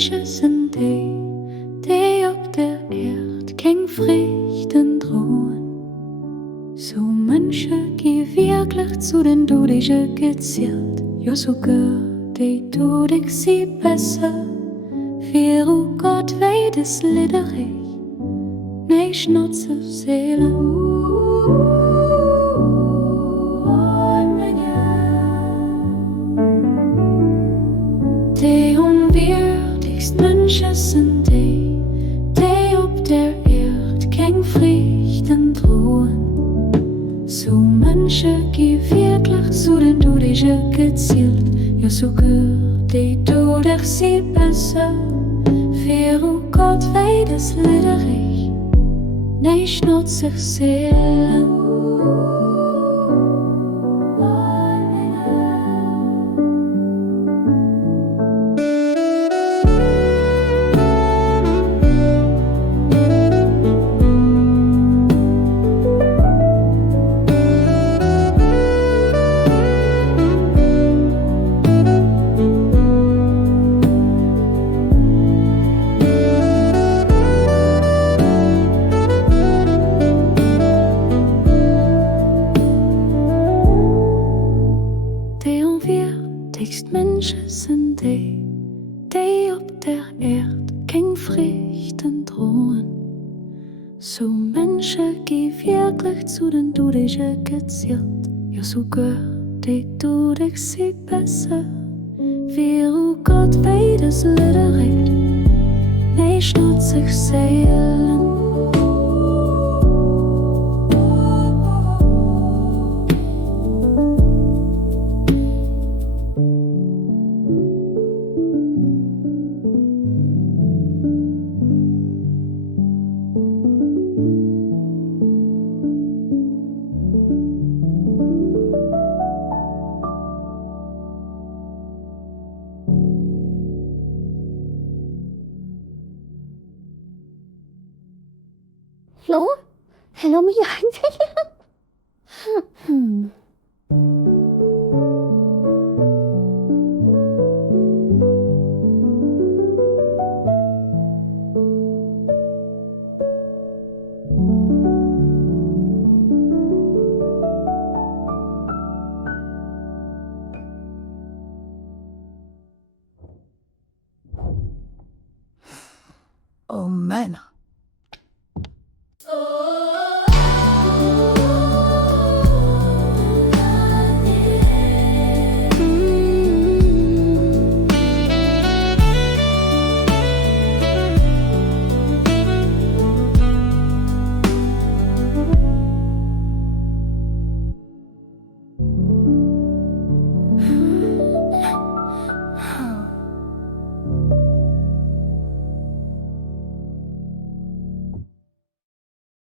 Menschen sind die auf der Erde kein Frieden drohen. So Menschen, die wirklich zu den Todigen gezählt, ja sogar die Todig sie besser. Für Gott weht es liederig, nicht nutze Seelen. Die unwürdigsten Menschen sind die auf der Erde kein Frieden drohen. So Menschen, die wirklich zu den Todigen gezählt, ja sogar die Todig sie besser. Für Gott weht es liederig, nicht nutze Seelen. Menschen sind die auf der Erde kein Frieden drohen. So Menschen, die wirklich zu den Todigen gezählt, ja sogar die Todig sie besser. Für Gott weht es liederig, nicht nutze Seelen. Hallo? Hallo, mich